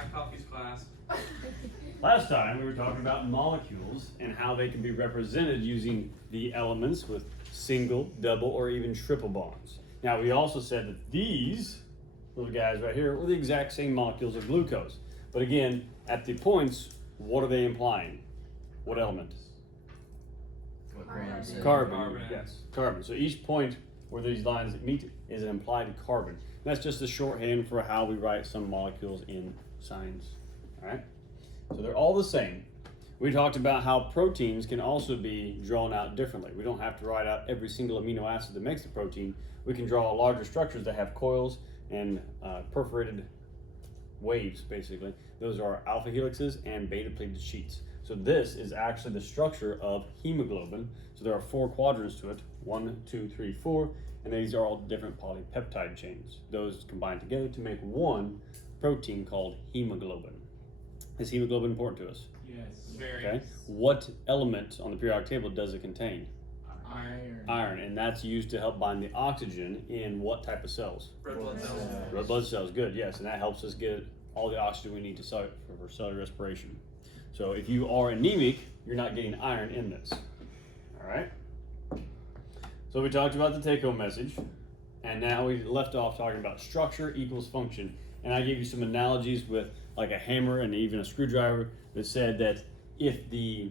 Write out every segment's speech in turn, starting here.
My coffee's class. Last time we were talking about molecules and how they can be represented using the elements with single, double, or even triple bonds. Now we also said that these little guys right here were the exact same molecules of glucose. But again, at the points, what are they implying? What element? Carbon. Yes, carbon. So each point where these lines meet is an implied carbon. That's just a shorthand for how we write some molecules in science. All right? So they're all the same. We talked about how proteins can also be drawn out differently. We don't have to write out every single amino acid that makes the protein. We can draw larger structures that have coils and perforated waves, basically. Those are alpha helixes and beta pleated sheets. So this is actually the structure of hemoglobin. So there are 4 quadrants to it, 1, 2, 3, 4, and these are all different polypeptide chains. Those combine together to make one protein called hemoglobin. Is hemoglobin important to us? Yes. Very. Okay. What element on the periodic table does it contain? Iron. Iron, and that's used to help bind the oxygen in what type of cells? Red blood cells. Red blood cells, good, yes, and that helps us get all the oxygen we need to for cellular respiration. So if you are anemic, you're not getting iron in this. All right? So we talked about the take-home message, and now we left off talking about structure equals function. And I gave you some analogies with like a hammer and even a screwdriver that said that if the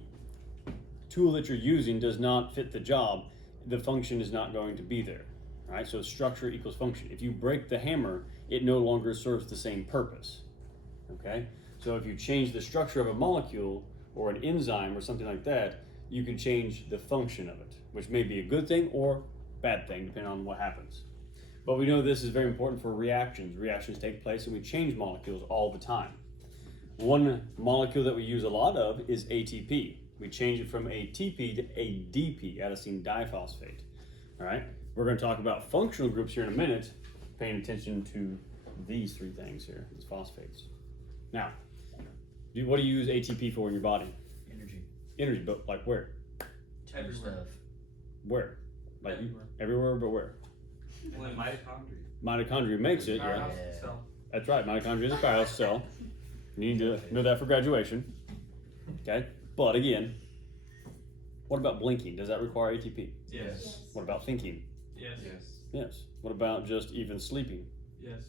tool that you're using does not fit the job, the function is not going to be there. All right? So structure equals function. If you break the hammer, it no longer serves the same purpose. Okay? So if you change the structure of a molecule or an enzyme or something like that, you can change the function of it, which may be a good thing or bad thing, depending on what happens. But we know this is very important for reactions. Reactions take place and we change molecules all the time. One molecule that we use a lot of is ATP. We change it from ATP to ADP, adenosine diphosphate. All right? We're going to talk about functional groups here in a minute, paying attention to these 3 things here, these phosphates. Now, what do you use ATP for in your body? Energy. Energy, but like where? Everywhere. Where? Like Everywhere. everywhere, but where? Well, mitochondria. Mitochondria makes it, yeah. Powerhouse cell. That's right, mitochondria is a powerhouse cell. You need to know that for graduation. Okay? But again, what about blinking? Does that require ATP? Yes. What about thinking? Yes. Yes. What about just even sleeping? Yes.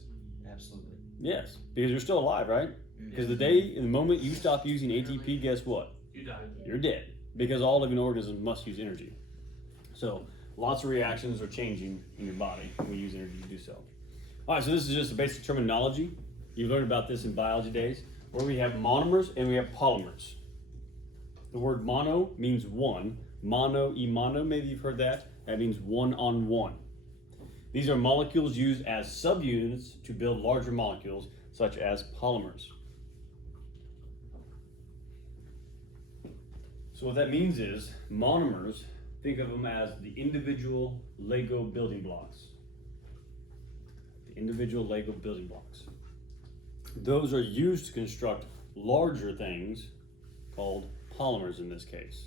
Absolutely. Yes, because you're still alive, right? Because the moment you stop using ATP, guess what? You die. You're dead. Because all living organisms must use energy. So lots of reactions are changing in your body when we use energy to do so. All right, so this is just a basic terminology. You learned about this in biology days, where we have monomers and we have polymers. The word mono means one. Mono, mono, maybe you've heard that. That means one on one. These are molecules used as subunits to build larger molecules, such as polymers. So what that means is, monomers, think of them as the individual Lego building blocks. The individual Lego building blocks. Those are used to construct larger things, called polymers in this case.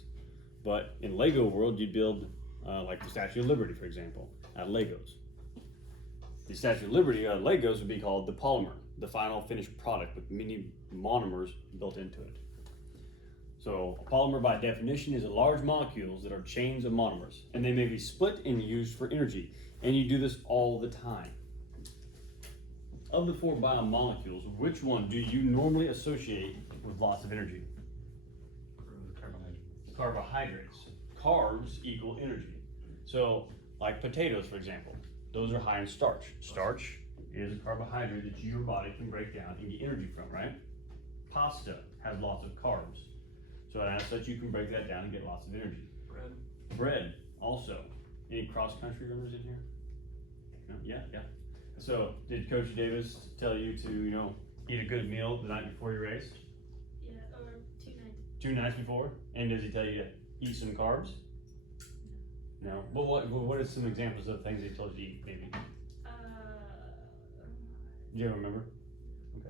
But in Lego world, you'd build like the Statue of Liberty, for example, out of Legos. The Statue of Liberty out of Legos would be called the polymer, the final finished product with many monomers built into it. So a polymer by definition is large molecules that are chains of monomers, and they may be split and used for energy, and you do this all the time. Of the 4 biomolecules, which one do you normally associate with lots of energy? Carbohydrates. Carbohydrates. Carbs equal energy. So like potatoes, for example, those are high in starch. Starch is a carbohydrate that your body can break down and get energy from, right? Pasta has lots of carbs. So as such, you can break that down and get lots of energy. Bread also. Any cross-country runners in here? No? Yeah. So did Coach Davis tell you to, eat a good meal the night before your race? Yeah, or 2 nights. 2 nights before? And does he tell you to eat some carbs? No. Well, what are some examples of things he told you to eat, maybe? Do you ever remember? Okay.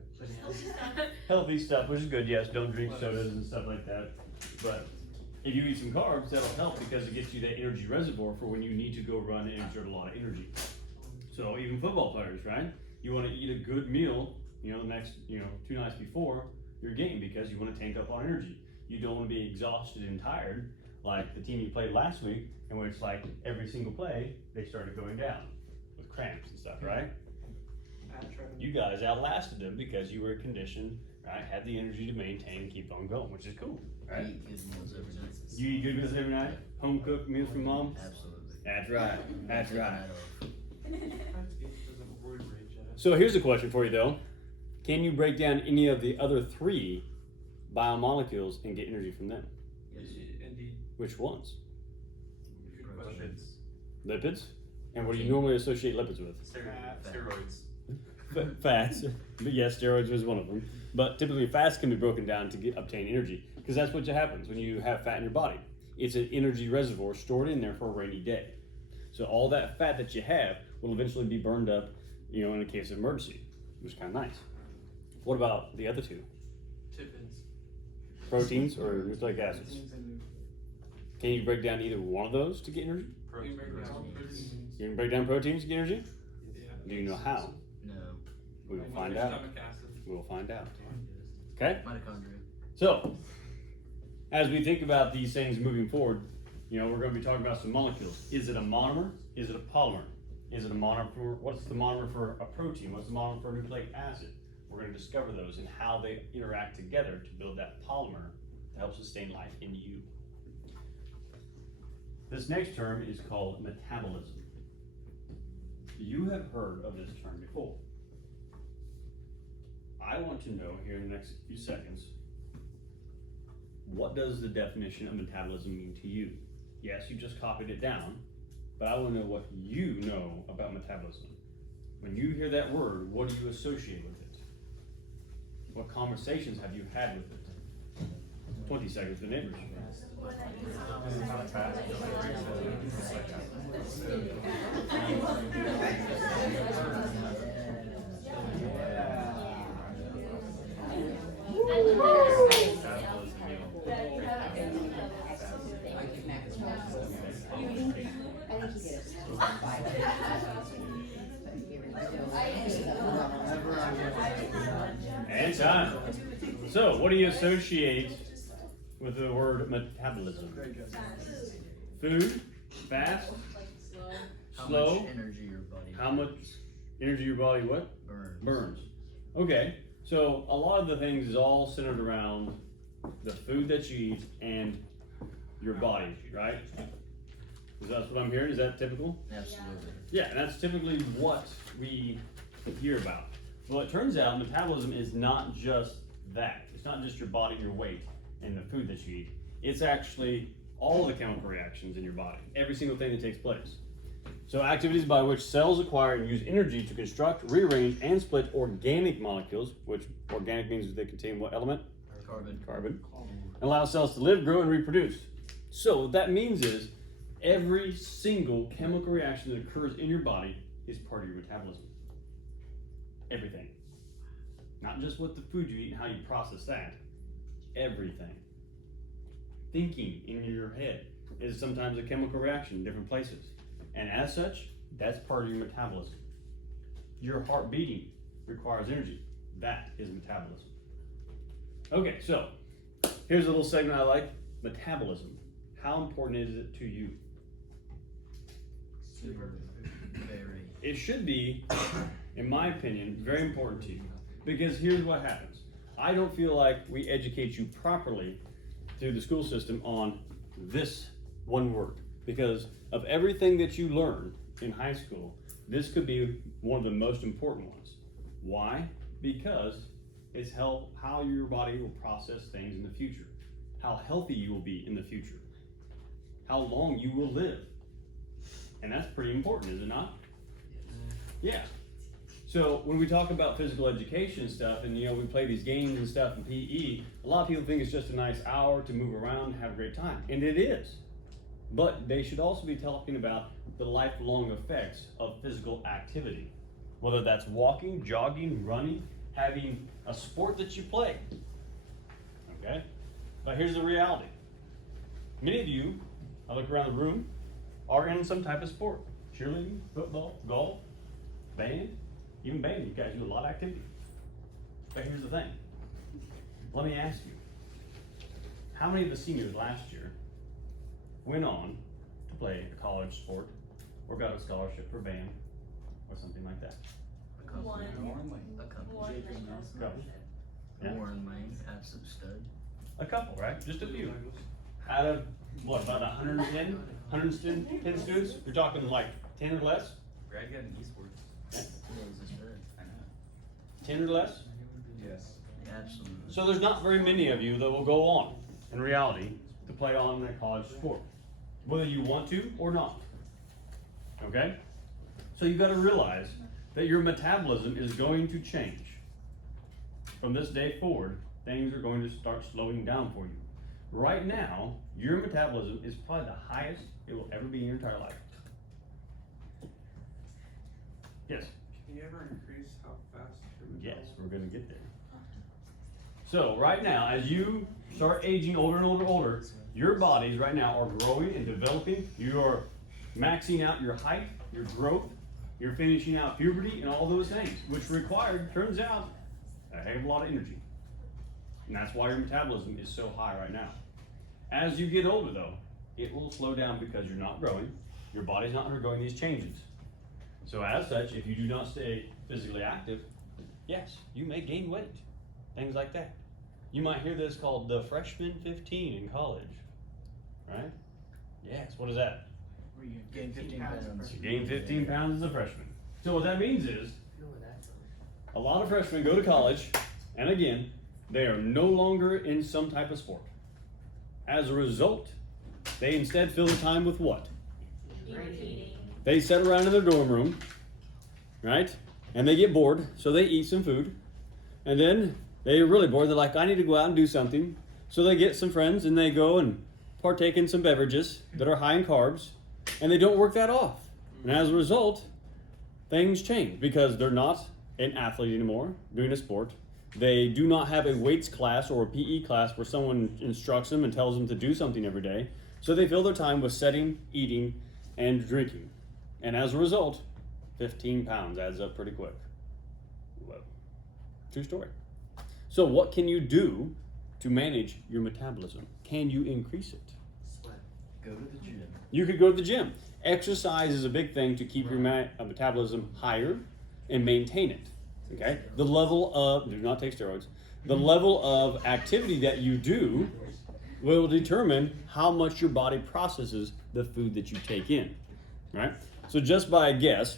Healthy stuff, which is good, yes. Don't drink sodas and stuff like that. But if you eat some carbs, that'll help because it gets you that energy reservoir for when you need to go run and exert a lot of energy. So even football players, right? You want to eat a good meal the next, 2 nights before, you're game because you want to tank up on energy. You don't want to be exhausted and tired like the team you played last week, in which like every single play, they started going down with cramps and stuff, right? You guys outlasted them because you were conditioned, right? Had the energy to maintain and keep on going, which is cool, right? Eat good meals every night. You eat good meals every night? Home cooked meals from mom? Absolutely. That's right. That's right. Night So here's a question for you though. Can you break down any of the other 3 biomolecules and get energy from them? Yes. Indeed. Which ones? Good questions. Lipids? And what do you normally associate lipids with? Steroids. Fats. But yes, steroids was one of them. But typically fats can be broken down to obtain energy, because that's what happens when you have fat in your body. It's an energy reservoir stored in there for a rainy day. So all that fat that you have will eventually be burned up, in a case of emergency, which is kind of nice. What about the other 2? Tippins. Proteins or nucleic acids? Can you break down either one of those to get energy? Proteins. You can break down proteins to get energy? Yeah. Do you know how? No. We will find out. Stomach acid. We'll find out. Okay? Mitochondria. So, as we think about these things moving forward, we're going to be talking about some molecules. Is it a monomer? Is it a polymer? Is it a monomer for, what's the monomer for a protein? What's the monomer for a nucleic acid? We're going to discover those and how they interact together to build that polymer that helps sustain life in you. This next term is called metabolism. You have heard of this term before. I want to know here in the next few seconds, what does the definition of metabolism mean to you? Yes, you just copied it down, but I want to know what you know about metabolism. When you hear that word, what do you associate with it? What conversations have you had with it? 20 seconds with neighbors. And time. So, what do you associate with the word metabolism? Food, fast, How slow. much energy your body How much energy your body what? burns. Okay, so a lot of the things is all centered around the food that you eat and your body, right? Is that what I'm hearing? Is that typical? Absolutely. Yeah, and that's typically what we hear about. Well, it turns out metabolism is not just that. It's not just your body, your weight, and the food that you eat. It's actually all the chemical reactions in your body, every single thing that takes place. So activities by which cells acquire and use energy to construct, rearrange, and split organic molecules, which organic means they contain what element? Carbon. And allow cells to live, grow, and reproduce. So what that means is every single chemical reaction that occurs in your body is part of your metabolism. Everything. Not just what the food you eat and how you process that. Everything. Thinking in your head is sometimes a chemical reaction in different places. And as such, that's part of your metabolism. Your heart beating requires energy. That is metabolism. Okay, so here's a little segment I like. Metabolism. How important is it to you? Very. It should be, in my opinion, very important to you. Because here's what happens. I don't feel like we educate you properly through the school system on this one word. Because of everything that you learn in high school, this could be one of the most important ones. Why? Because it's how your body will process things in the future. How healthy you will be in the future. How long you will live. And that's pretty important, is it not? Yeah. So when we talk about physical education and stuff, and we play these games and stuff in PE, a lot of people think it's just a nice hour to move around and have a great time. And it is. But they should also be talking about the lifelong effects of physical activity. Whether that's walking, jogging, running, having a sport that you play. Okay? But here's the reality. Many of you, I look around the room, are in some type of sport. Cheerleading, football, golf, band, even band. You guys do a lot of activity. But here's the thing. Let me ask you. How many of the seniors last year went on to play a college sport or got a scholarship for band or something like that? A couple. One. A couple. One. Couple. Yeah. Warren Lane, absolute stud. A couple, right? Just a few. Out of, what, about 110? 110 students? You're talking like 10 or less? Brad got an esports. Yeah, he's a stud. I know. 10 or less? Yes. Absolutely. So there's not very many of you that will go on, in reality, to play on a college sport, whether you want to or not. Okay? So you got to realize that your metabolism is going to change. From this day forward, things are going to start slowing down for you. Right now, your metabolism is probably the highest it will ever be in your entire life. Yes? Can you ever increase how fast your Yes, we're going to get there. So right now, as you start aging older and older, your bodies right now are growing and developing. You are maxing out your height, your growth, you're finishing out puberty and all those things, which turns out, a heck of a lot of energy. And that's why your metabolism is so high right now. As you get older though, it will slow down because you're not growing, your body's not undergoing these changes. So as such, if you do not stay physically active, yes, you may gain weight, things like that. You might hear this called the freshman 15 in college, right? Yes, what is that? Where you gain 15 pounds. You gain 15 pounds as a freshman. So what that means is, a lot of freshmen go to college, and again, they are no longer in some type of sport. As a result, they instead fill the time with what? Eating. They sit around in their dorm room, right? And they get bored, so they eat some food. And then they're really bored. They're like, I need to go out and do something. So they get some friends and they go and partake in some beverages that are high in carbs. And they don't work that off. And as a result, things change because they're not an athlete anymore doing a sport. They do not have a weights class or a PE class where someone instructs them and tells them to do something every day. So they fill their time with sitting, eating, and drinking. And as a result, 15 pounds adds up pretty quick. Whoa. True story. So what can you do to manage your metabolism? Can you increase it? Go to the gym. You could go to the gym. Exercise is a big thing to keep your metabolism higher and maintain it. Okay? The level of, do not take steroids, the level of activity that you do will determine how much your body processes the food that you take in. Right? So just by a guess,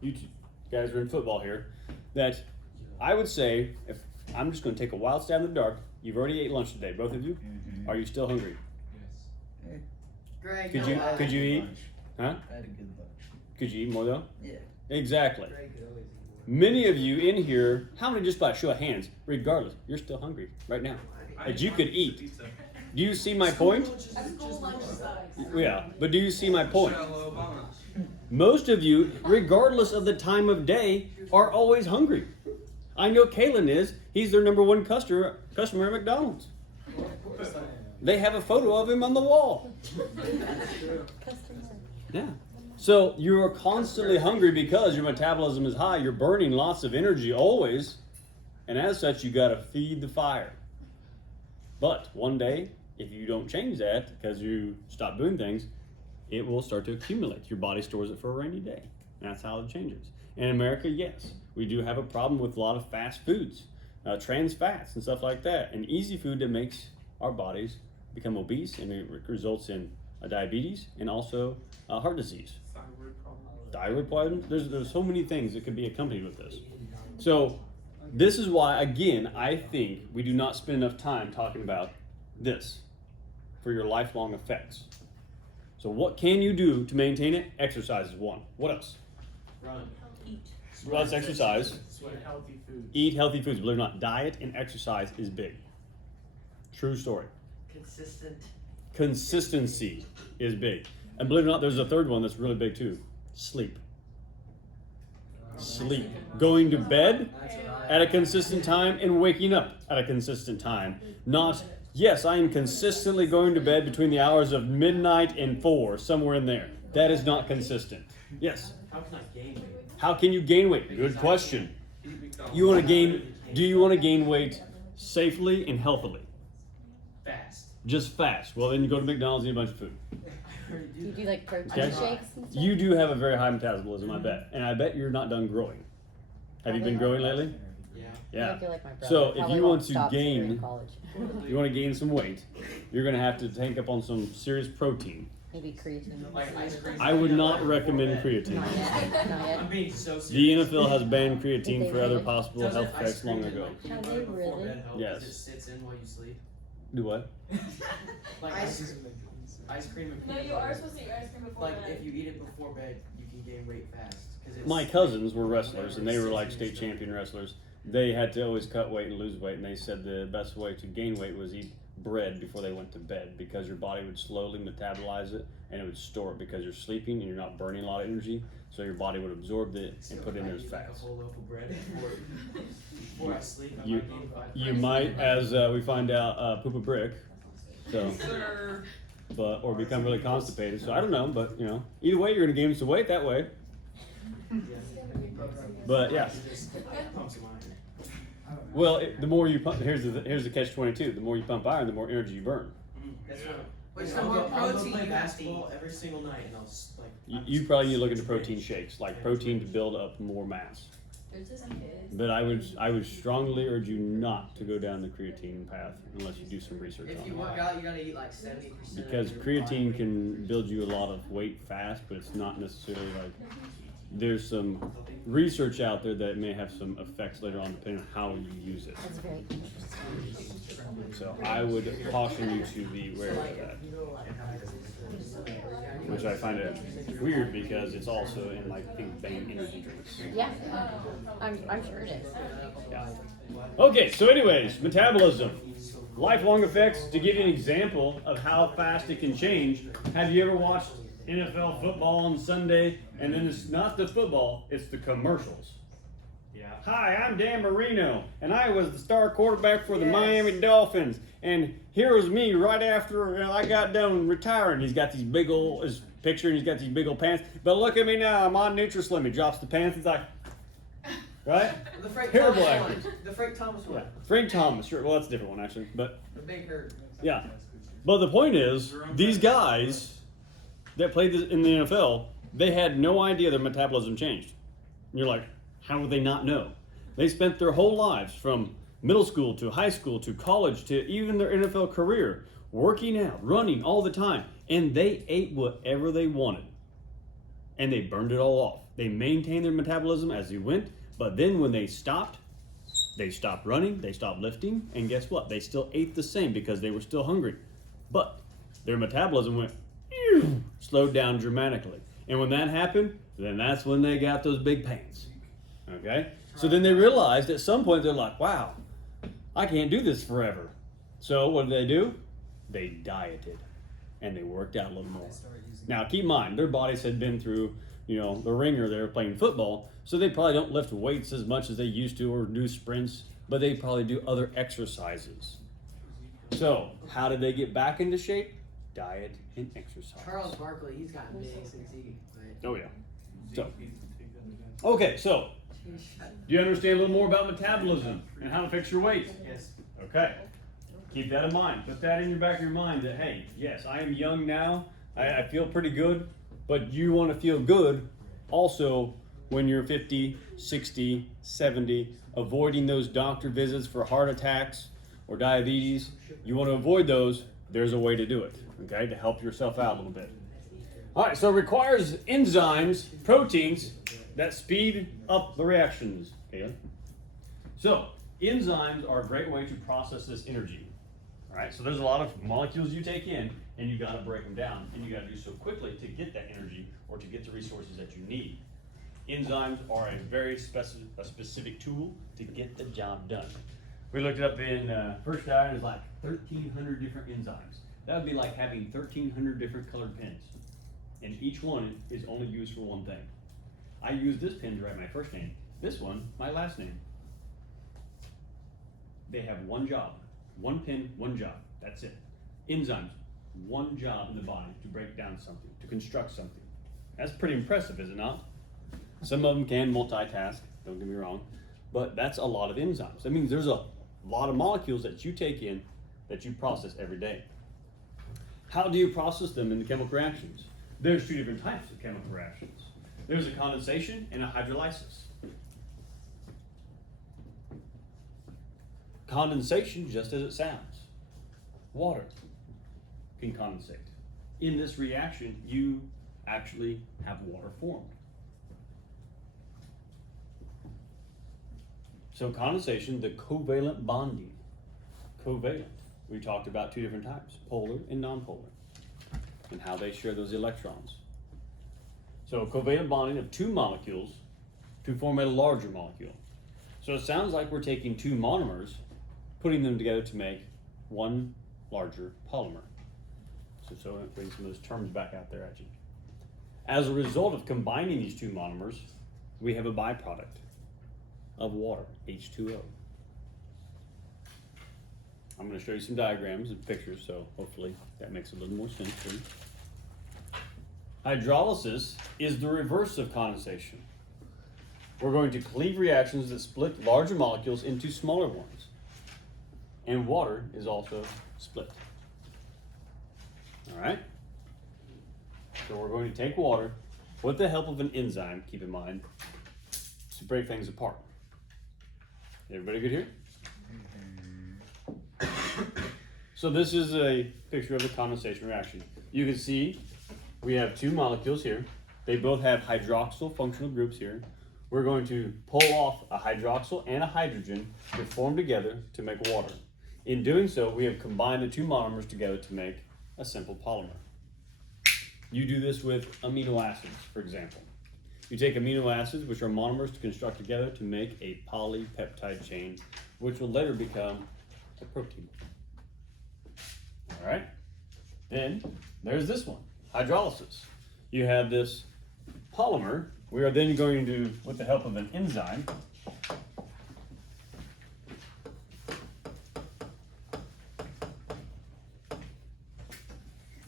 you guys are in football here, that I would say, if I'm just going to take a wild stab in the dark, you've already ate lunch today, both of you. Mm-hmm. Are you still hungry? Yes. Greg, Could no, you- I had could a you good eat? lunch. Huh? I had a good lunch. Could you eat more though? Yeah. Exactly. Greg could always eat Many of you in here, how many just by a show of hands, regardless, you're still hungry right now. That you could eat. Pizza. Do you see my point? School lunch sucks. Yeah, but do you see my point? Michelle Obama. Most of you, regardless of the time of day, are always hungry. I know Kalen is. He's their number one customer at McDonald's. They have a photo of him on the wall. Yeah. So you are constantly hungry because your metabolism is high. You're burning lots of energy always. And as such, you got to feed the fire. But one day, if you don't change that because you stop doing things, it will start to accumulate. Your body stores it for a rainy day. That's how it changes. In America, yes, we do have a problem with a lot of fast foods, trans fats and stuff like that, and easy food that makes our bodies become obese, and it results in diabetes and also heart disease. Thyroid problem. Thyroid problems. There's so many things that could be accompanied with this. So this is why, again, I think we do not spend enough time talking about this for your lifelong effects. So what can you do to maintain it? Exercise is one. What else? Run. Eat. Well, that's exercise. Sweat healthy food. Eat healthy foods. Believe it or not, diet and exercise is big. True story. Consistent. Consistency is big. And believe it or not, there's a third one that's really big too. Sleep. Sleep. Going to bed at a consistent time and waking up at a consistent time. Not, yes, I am consistently going to bed between the hours of midnight and 4, somewhere in there. That is not consistent. Yes. How can I gain weight? How can you gain weight? Good question. Eat McDonald's. You want to gain Do you want to gain weight safely and healthily? Fast. Just fast. Well, then you go to McDonald's and eat a bunch of food. I already Do you do do like protein Okay. shakes and stuff? You do have a very high metabolism, I bet. And I bet you're not done growing. Have you been growing lately? Yeah. Yeah. I feel like my brother. So, if Probably you won't want to stop till you're in gain- college. You want to gain some weight, you're going to have to tank up on some serious protein. Maybe creatine. Like ice cream. I would not recommend creatine. Not yet. Not yet. I'm being so The serious. NFL has banned creatine Did they for other really? possible Doesn't health ice effects cream long and, ago. like, peanut Have butter they before really? bed help? Yes. 'Cause it sits in while you sleep. Do what? Like ice cream and No, peanut you are butter. supposed to eat ice cream before Like bed. if you eat it before bed, you can gain weight fast. 'Cause it's My cousins were wrestlers, whatever and they were sits like in state your stomach. champion wrestlers. They had to always cut weight and lose weight, and they said the best way to gain weight was eat bread before they went to bed because your body would slowly metabolize it and it would store it because you're sleeping and you're not burning a lot of energy, so your body would absorb it and put it in I as eat like fats. a whole loaf of bread before I sleep. I You- might gain 5 You pounds. might, as we find out, poop a brick, so Sir. but or become really constipated. So I don't know, but you know, either way, you're gonna gain some weight that way. Yeah. But yeah. It just pumps some iron. Well, the more you pump, here's the catch-22. The more you pump iron, the more energy you burn. That's Yeah. what. What's I'll the more go protein play you basketball every single night, and I'll like. You probably need to look into protein shakes, like protein to build up more mass. There's this kid. But I would strongly urge you not to go down the creatine path unless you do some research If on you it. work out, you gotta eat like 70%. Because creatine can build you a lot of weight fast, but it's not necessarily like there's some research out there that may have some effects later on depending on how you use it. That's very interesting. So I would caution you to be aware of that. Which I find it weird because it's also in like Big Bang energy drinks. Yeah. I'm sure it is. Yeah. Okay, so anyways, metabolism. Lifelong effects, to give you an example of how fast it can change, have you ever watched NFL football on Sunday and then it's not the football, it's the commercials? Yeah. Hi, I'm Dan Marino, and I was the star quarterback for the Yes. Miami Dolphins. And here was me right after I got done retiring. He's got these big old his picture, and he's got these big old pants. But look at me now, I'm on Nutrislim. He drops the pants. He's like, right? The Frank Terrible Thomas actors. one. The Frank Thomas Yeah. one. Frank Thomas, sure. Well, that's a different one actually. But The big hurt. yeah. But the point is, these guys that played in the NFL, they had no idea their metabolism changed. And you're like, how would they not know? They spent their whole lives from middle school to high school to college to even their NFL career working out, running all the time, and they ate whatever they wanted. And they burned it all off. They maintained their metabolism as they went, but then when they stopped running, they stopped lifting, and guess what? They still ate the same because they were still hungry. But their metabolism went slowed down dramatically. And when that happened, then that's when they got those big pains. Okay? So then they realized at some point they're like, wow, I can't do this forever. So what do? They dieted and they worked out a little more. Now keep in mind, their bodies had been through, the ringer there playing football, so they probably don't lift weights as much as they used to or do sprints, but they probably do other exercises. So how did they get back into shape? Diet and exercise. Charles Barkley, he's gotten big since he. Oh yeah. So, okay, so do you understand a little more about metabolism and how to fix your weight? Yes. Okay. Keep that in mind. Put that in your back of your mind that, hey, yes, I am young now. I feel pretty good, but you want to feel good also when you're 50, 60, 70, avoiding those doctor visits for heart attacks or diabetes. You want to avoid those. There's a way to do it, okay, to help yourself out a little bit. All right, so it requires enzymes, proteins, that speed up the reactions. Okay? So enzymes are a great way to process this energy. All right, so there's a lot of molecules you take in, and you got to break them down, and you got to do so quickly to get that energy or to get the resources that you need. Enzymes are a very specific tool to get the job done. We looked it up in first diet. There's like 1,300 different enzymes. That would be like having 1,300 different colored pens, and each one is only used for one thing. I use this pen to write my first name. This one, my last name. They have one job. One pen, one job. That's it. Enzymes, one job in the body to break down something, to construct something. That's pretty impressive, is it not? Some of them can multitask, don't get me wrong. but that's a lot of enzymes. That means there's a lot of molecules that you take in that you process every day. How do you process them in the chemical reactions? There's two different types of chemical reactions. There's a condensation and a hydrolysis. Condensation, just as it sounds, water can condensate. In this reaction, you actually have water formed. So condensation, the covalent bonding. Covalent, we talked about two different types, polar and nonpolar, and how they share those electrons. So covalent bonding of two molecules to form a larger molecule. So it sounds like we're taking two monomers, putting them together to make one larger polymer. So I'm putting some of those terms back out there at you. As a result of combining these two monomers, we have a byproduct of water, H2O. I'm going to show you some diagrams and pictures, so hopefully that makes a little more sense for you. Hydrolysis is the reverse of condensation. We're going to cleave reactions that split larger molecules into smaller ones. And water is also split. All right? So we're going to take water with the help of an enzyme, keep in mind, to break things apart. Everybody good here? So this is a picture of the condensation reaction. You can see we have two molecules here. They both have hydroxyl functional groups here. We're going to pull off a hydroxyl and a hydrogen to form together to make water. In doing so, we have combined the two monomers together to make a simple polymer. You do this with amino acids, for example. You take amino acids, which are monomers to construct together to make a polypeptide chain, which will later become a protein. All right? Then there's this one, hydrolysis. You have this polymer. We are then going to, with the help of an enzyme,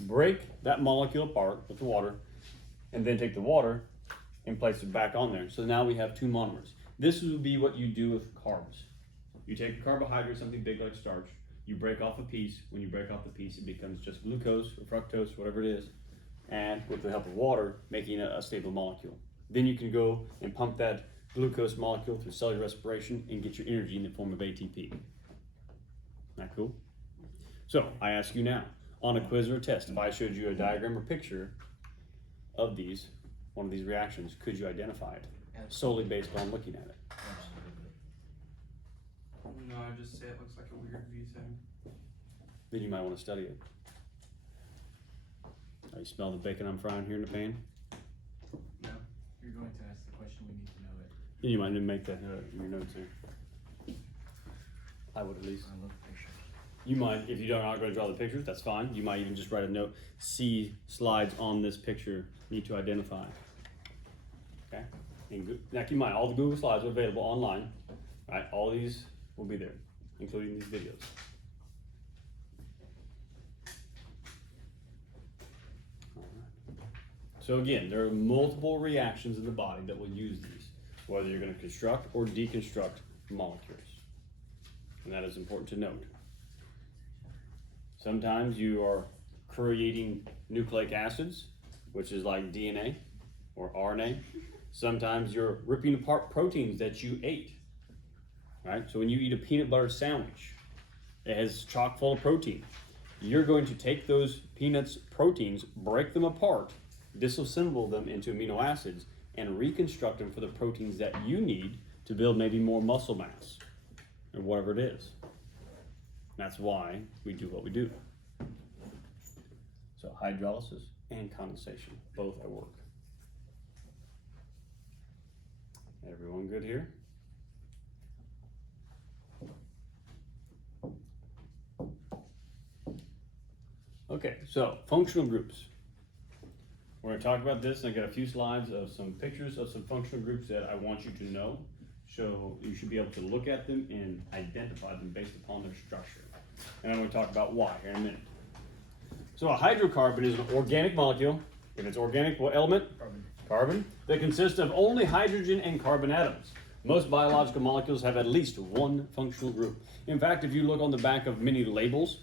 break that molecule apart with the water, and then take the water and place it back on there. So now we have two monomers. This would be what you do with carbs. You take a carbohydrate, something big like starch, you break off a piece. When you break off the piece, it becomes just glucose or fructose, whatever it is, and with the help of water, making a stable molecule. Then you can go and pump that glucose molecule through cellular respiration and get your energy in the form of ATP. Isn't that cool? So I ask you now, on a quiz or a test, if I showed you a diagram or picture of these, one of these reactions, could you identify it solely based on looking at it? No, I just say it looks like a weird V thing. Then you might want to study it. Oh, you smell the bacon I'm frying here in the pan? No. You're going to ask the question, we need to know it. Then you might need to make that in your notes here. I would at least. I love pictures. You might, if you aren't going to draw the pictures, that's fine. You might even just write a note, see slides on this picture, need to identify. Okay? And like you might, all the Google slides are available online. Right? All these will be there, including these videos. All right. So again, there are multiple reactions in the body that will use these, whether you're going to construct or deconstruct molecules. And that is important to note. Sometimes you are creating nucleic acids, which is like DNA or RNA. Sometimes you're ripping apart proteins that you ate, right? So when you eat a peanut butter sandwich, it has chock full of protein. You're going to take those peanuts proteins, break them apart, disassemble them into amino acids, and reconstruct them for the proteins that you need to build maybe more muscle mass or whatever it is. That's why we do what we do. So hydrolysis and condensation, both at work. Everyone good here? Okay, so functional groups. We're going to talk about this, and I got a few slides of some pictures of some functional groups that I want you to know. So you should be able to look at them and identify them based upon their structure. And I'm going to talk about why here in a minute. So a hydrocarbon is an organic molecule. If it's organic, what element? Carbon. Carbon. That consists of only hydrogen and carbon atoms. Most biological molecules have at least one functional group. In fact, if you look on the back of many labels,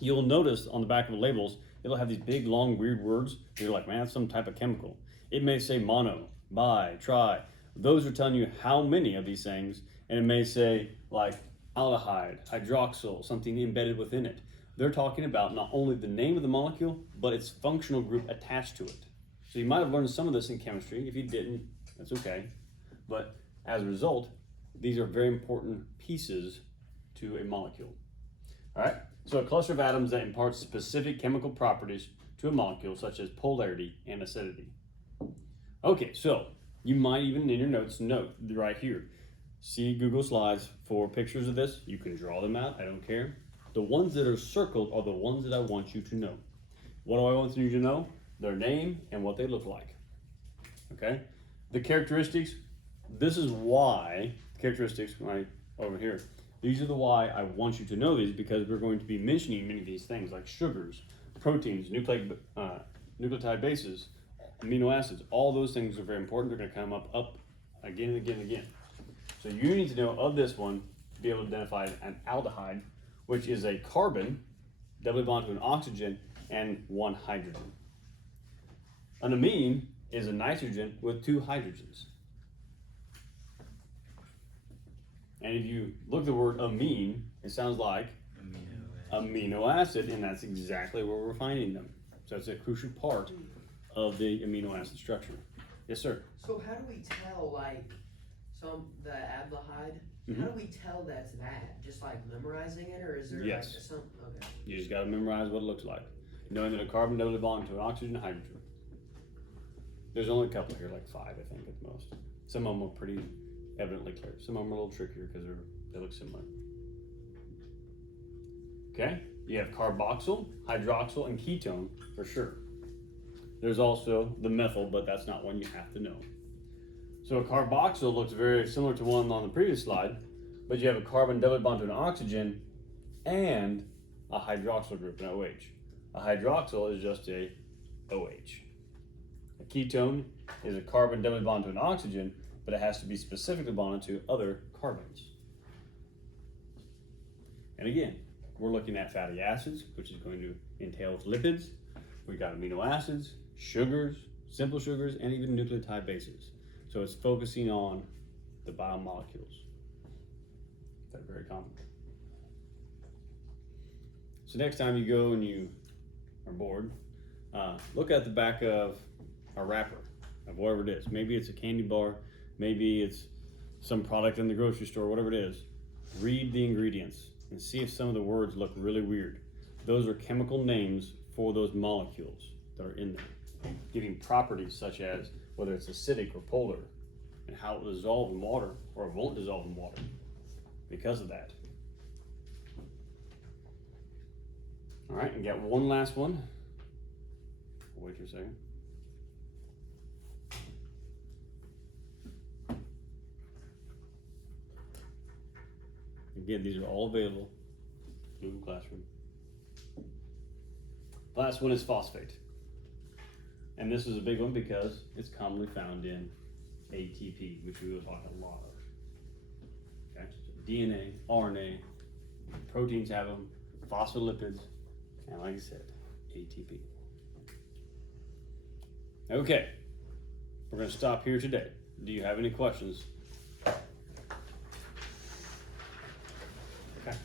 you'll notice on the back of the labels, it'll have these big, long, weird words. You're like, man, that's some type of chemical. It may say mono, bi, tri. Those are telling you how many of these things, and it may say like aldehyde, hydroxyl, something embedded within it. They're talking about not only the name of the molecule, but its functional group attached to it. So you might have learned some of this in chemistry. If you didn't, that's okay. But as a result, these are very important pieces to a molecule. All right, so a cluster of atoms that imparts specific chemical properties to a molecule, such as polarity and acidity. Okay, so you might even in your notes note right here. See Google Slides for pictures of this. You can draw them out, I don't care. The ones that are circled are the ones that I want you to know. What do I want you to know? Their name and what they look like. Okay? The characteristics, this is why, characteristics right over here, these are the why I want you to know these, because we're going to be mentioning many of these things like sugars, proteins, nucleotide bases, amino acids. All those things are very important. They're going to come up again and again and again. So you need to know of this one to be able to identify an aldehyde, which is a carbon doubly bonded to an oxygen and one hydrogen. An amine is a nitrogen with two hydrogens. And if you look at the word amine, it sounds like amino acid, and that's exactly where we're finding them. So it's a crucial part of the amino acid structure. Yes, sir. So how do we tell, like, the aldehyde? How do we tell that's that? Just like memorizing it, or is there Yes. like some? Okay. You just got to memorize what it looks like. Knowing that a carbon doubly bonded to an oxygen and hydrogen. There's only a couple here, like 5, I think, at the most. Some of them are pretty evidently clear. Some of them are a little trickier because they look similar. Okay, you have carboxyl, hydroxyl, and ketone for sure. There's also the methyl, but that's not one you have to know. So a carboxyl looks very similar to one on the previous slide, but you have a carbon doubly bonded to an oxygen and a hydroxyl group, an OH. A hydroxyl is just a OH. A ketone is a carbon doubly bonded to an oxygen, but it has to be specifically bonded to other carbons. And again, we're looking at fatty acids, which is going to entail lipids. We got amino acids, sugars, simple sugars, and even nucleotide bases. So it's focusing on the biomolecules. That's very common. So next time you go and you are bored, look at the back of a wrapper of whatever it is. Maybe it's a candy bar, maybe it's some product in the grocery store, whatever it is. Read the ingredients and see if some of the words look really weird. Those are chemical names for those molecules that are in there, giving properties such as whether it's acidic or polar, and how it will dissolve in water or it won't dissolve in water because of that. All right, and got one last one. Wait for a second. Again, these are all available in Google Classroom. Last one is phosphate. And this is a big one because it's commonly found in ATP, which we will talk a lot of. Okay? So DNA, RNA, proteins have them, phospholipids, and like I said, ATP. Okay, we're going to stop here today. Do you have any questions? Okay.